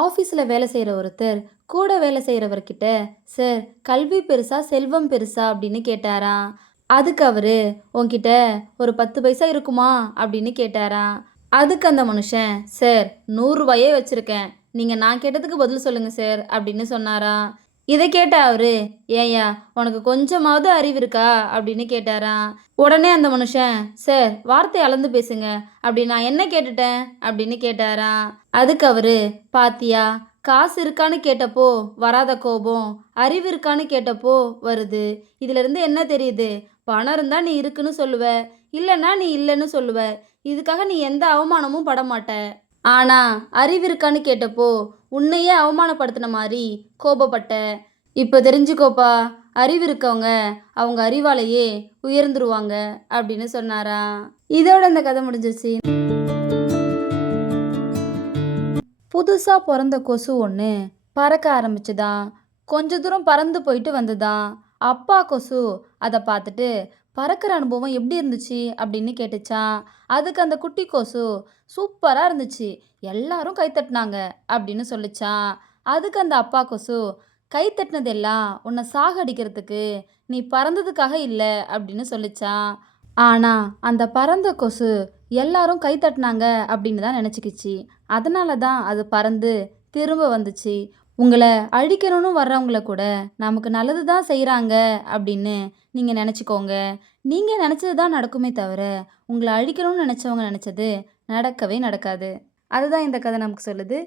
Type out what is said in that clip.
ஆஃபீஸில் வேலை செய்கிற ஒருத்தர் கூட வேலை செய்கிறவர்கிட்ட, சார், கல்வி பெருசா செல்வம் பெருசா அப்படின்னு கேட்டாராம். அதுக்கு அவரு, உன்கிட்ட ஒரு 10 பைசா இருக்குமா அப்படின்னு கேட்டாராம். அதுக்கு அந்த மனுஷன், சார், 100 ரூபாயே வச்சிருக்கேன், நீங்கள் நான் கேட்டதுக்கு பதில் சொல்லுங்க சார் அப்படின்னு சொன்னாராம். இதை கேட்ட அவரு, ஏய்யா, உனக்கு கொஞ்சமாவது அறிவு இருக்கா அப்படின்னு கேட்டாராம். உடனே அந்த மனுஷன், சார், வார்த்தை அளந்து பேசுங்க, அப்படி நான் என்ன கேட்டுட்டேன் அப்படின்னு கேட்டாராம். அதுக்கு அவரு, பாத்தியா, காசு இருக்கான்னு கேட்டப்போ வராத கோபம், அறிவு இருக்கான்னு கேட்டப்போ வருது. இதுல இருந்து என்ன தெரியுது? பணம் இருந்தா நீ இருக்குன்னு சொல்லுவ, இல்லைன்னா நீ இல்லைன்னு சொல்லுவ. இதுக்காக நீ எந்த அவமானமும் பட மாட்ட. ஆனா அறிவு இருக்கான்னு கேட்டப்போ உன்னையே அவமானப்படுத்தின மாதிரி கோபப்பட்ட. இப்போ தெரிஞ்சுக்கோப்பா, அறிவு இருக்கவங்க அவங்க அறிவாலேயே உயர்ந்துருவாங்க அப்படின்னு சொன்னாராம். இதோட இந்த கதை முடிஞ்சிருச்சு. புதுசா பிறந்த கொசு ஒன்று பறக்க ஆரம்பிச்சுதான். கொஞ்ச தூரம் பறந்து போயிட்டு வந்துதான். அப்பா கொசு அதை பார்த்துட்டு, பறக்கிற அனுபவம் எப்படி இருந்துச்சு அப்படின்னு கேட்டுச்சான். அதுக்கு அந்த குட்டி கொசு, சூப்பராக இருந்துச்சு, எல்லாரும் கைத்தட்டினாங்க அப்படின்னு சொல்லிச்சான். அதுக்கு அந்த அப்பா கொசு, கைத்தட்டினதெல்லாம் உன்னை சாகடிக்கிறதுக்கு, நீ பறந்ததுக்காக இல்லை அப்படின்னு சொல்லிச்சான். ஆனால் அந்த பறந்த கொசு எல்லாரும் கைத்தட்டினாங்க அப்படின்னு தான் நினச்சிக்கிச்சு. அதனால தான் அது பறந்து திரும்ப வந்துச்சு. உங்களை அழிக்கணும்னு வர்றவங்கள கூட நமக்கு நல்லது தான் செய்கிறாங்க அப்படின்னு நீங்கள் நினச்சிக்கோங்க. நீங்கள் நினச்சது தான் நடக்குமே தவிர, உங்களை அழிக்கணும்னு நினச்சவங்க நினச்சது நடக்கவே நடக்காது. அதுதான் இந்த கதை நமக்கு சொல்லுது.